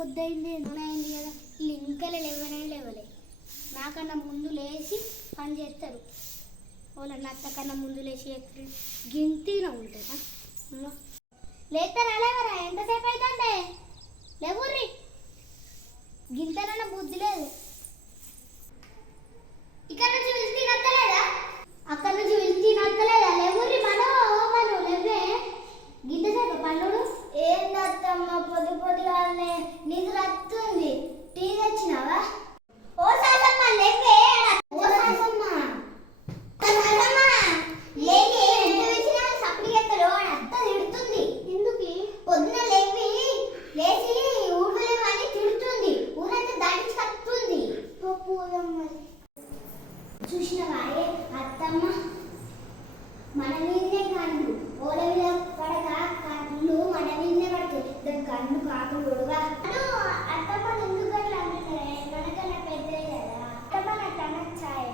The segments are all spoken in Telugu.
పొద్దుయింది అయింది కదా ఇంకా లేవలే నాకన్నా ముందు లేచి పని చేస్తారు వాళ్ళ నత్తకన్నా ముందు లేచి గింతిన ఉంటుందా లేస్తారా లేవరా ఎంతసేపు అవుతుంది లేవుర్రి గింతనన్న బుద్ధి లేదు ఇక్కడ నుంచి వెళ్తే నత్తలేదా అక్కడ నుంచి వెళ్తే నత్తలేదా లేవుర్రి మనం లేవే గింతసేపు పండుడు ఏందత్తమ్మ పొద్దుగానే నిద్ర వస్తుంది టీ తెచ్చినావా ఓ సాసమ్మ లేవే ఓ సాసమ్మ లేని ఎంత వేసినా సప్పుడు ఎక్కడో అత్త తిడుతుంది ఎందుకు పొద్దున లేచి ఊడలేమని తిడుతుంది ఊరంతా దాటించి కత్తుంది చూసినవా అత్తమ్మ మన మీదనే కన్ను ఓల మీద పడక కన్ను మన మీదనే పడుతుంది దాని కన్ను కాకులు కూడా అత్తమ్మ ఎందుకు అట్లా అంటున్నారే మనకన్నా పెద్దదే కదా అత్తమ్మ నాకు అనొచ్చాయి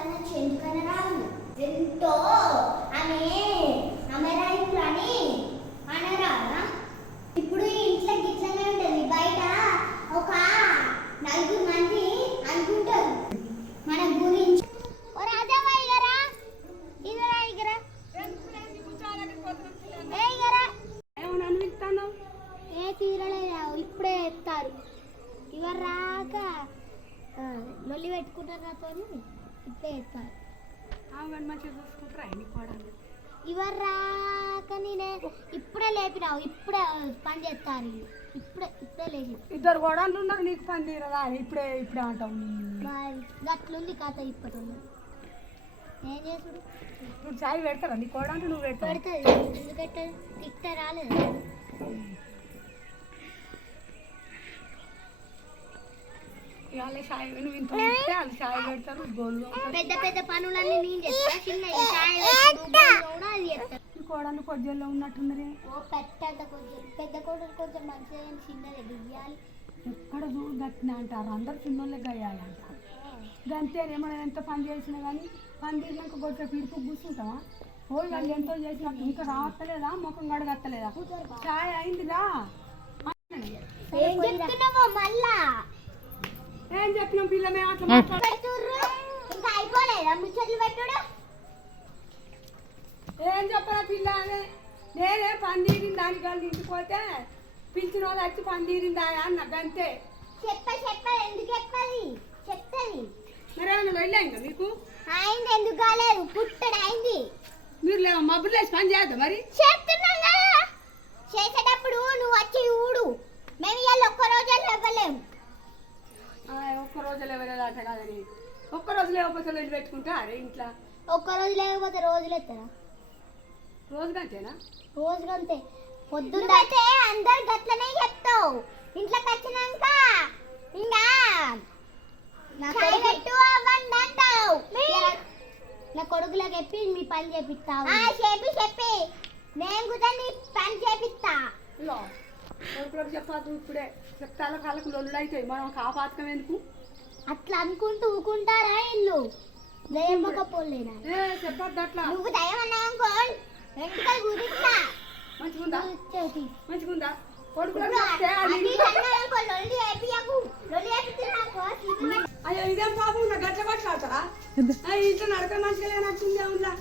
అనొచ్చు ఎందుకన్నా రావు ఎంతో ఆమె రాయిపులు అని అనరాదా ఇప్పుడు ఇంట్లో గిట్లనే ఉంటుంది బయట ఒక 4 మంది అనుకుంటారు మన గురించి ఇప్పుడే ఎత్తారు ఇవరు రాక లొల్లి పెట్టుకుంటారు నాతో ఇప్పుడే ఎత్తారు ఇవరు రాక నేనే ఇప్పుడే లేపినావు ఇప్పుడే పని చేస్తారు ఇప్పుడే లేచి ఇద్దరు కూడా అంటున్నారు నీకు పని తీరదా ఇప్పుడే అంటావు గట్లుంది కథ ఇప్పటి ఏం చేసుడు ఇప్పుడు చాయ్ పెడతారా నీ కూడా అంటే నువ్వు పెడతాది ఎందుకంటే తిట్ట రాలేదు చాయ్ పెడతారు పెద్ద పనులన్నీ నేను చేస్తా చిన్న కోడలు కొద్దిలో ఉన్నట్టున్నది ఓ పెద్ద కోడలు కొంచెం మంచిగా చిన్నది బియ్యాలి ఎక్కడ చూడు గట్టిన అంటారు అందరు చిన్నోళ్ళకి గయ్యాలంట గంతేనే మనం ఎంత పని చేసినా కానీ పని తీసినాక కొద్దిగా పిడుపు కూర్చుంటామా పోయి వాళ్ళు ఎంతో చేసినట్టు ఇంకా రావట్లేదా ముఖం గడగత్తలేదా చాయ్ అయిందిరా మళ్ళా ఏం చెప్పినాం పిల్లమే అట్లా ఇంకా అయిపోలేదా ముచ్చట్లు పెట్టుడు ఏం చెప్పరా పిల్ల నేనే పని తీరింది దానికి వాళ్ళు ఇంటికి పోతే పిలిచిన వాళ్ళు వచ్చి పని తీరిందా అన్న గంతే చెప్పది ఎందుకు చెప్తుంది మరేమన్నా వెళ్ళాయిందా మీకు అయింది ఎందుకు కాలేదు పుట్టడు అయింది మీరు మబ్బులు లేచి పని చేయద్దా మరి చెప్తున్నాం కదా చేసేటప్పుడు నువ్వు వచ్చి ఊడు మేము ఇవాళ ఒక్క రోజు ఇవ్వలేము ఒక్క రోజు లేవలేదట కాదని ఒక్క రోజు లేకపోతే వెళ్ళి పెట్టుకుంటా అరే ఇంట్లో ఒక్క రోజు లేకపోతే రోజులు ఎత్తారా రోజు గంటేనా రోజు గంటే పొద్దున్న అయితే అందరు గట్లనే చెప్తావు ఇంట్లోకి వచ్చినాక ఇంకా పెట్టు అవ్వండి అంటావు నా కొడుకులకు చెప్పి మీ పని చేపిస్తావు చెప్పి నేను కూడా నీ పని చేపిస్తా కొడుకులకు చెప్పాదు ఇప్పుడే చెప్తాలో కాళ్ళకు లొల్లు అవుతాయి మనం కాపాతకం ఎందుకు అట్లా అనుకుంటూ ఊకుంటారా ఇల్లు దయమ్మకపోలేనా చెప్పద్దు అట్లా నువ్వు దయం అన్నావనుకో వెంటకలు గురిస్తా మంచిగుందా అయ్యో ఇదేం పాపం నా గట్ల మాట్లాడతారా ఇంట్లో నడక మంచిగా లేనట్టుంది ఉందా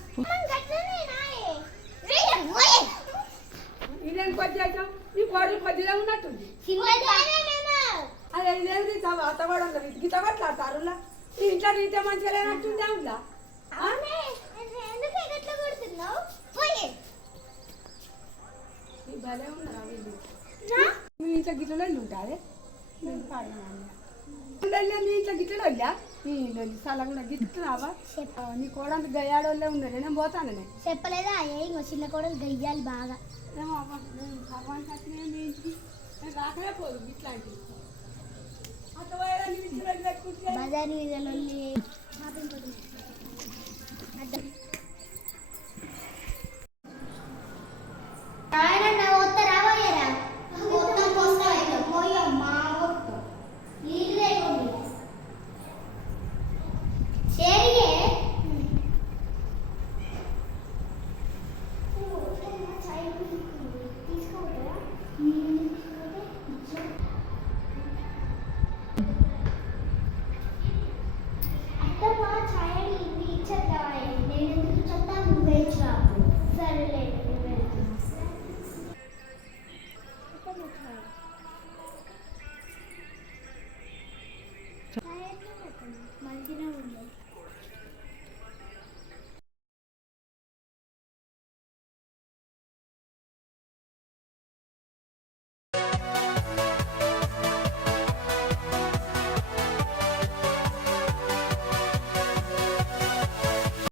ఇదేం కొద్దిగా నీ కోడలు కొద్దిగా ఉన్నట్టుంది అదే ఇదేంది అత్తవాడంలో గీత మాట్లాడతారు నీ ఇంట్లో నీతో మంచిగా లేనట్టుందే ఉందా భలే ఉన్నారా మీ ఇంట్లో గిట్లలో ఉంటుంది మీ ఇంట్లో గిట్లలో వెళ్ళా నీ సలగా గిట్లున్నావా నీ కోడలు గయ్యాడోళ్ళే ఉంది నేను పోతాను నేను చెప్పలేదా ఇంకో చిన్న కోడలు గయ్యాలి బాగా ఏమో మీ ఇంటికి రాకనే పోదు ఇట్లాంటివి బజార్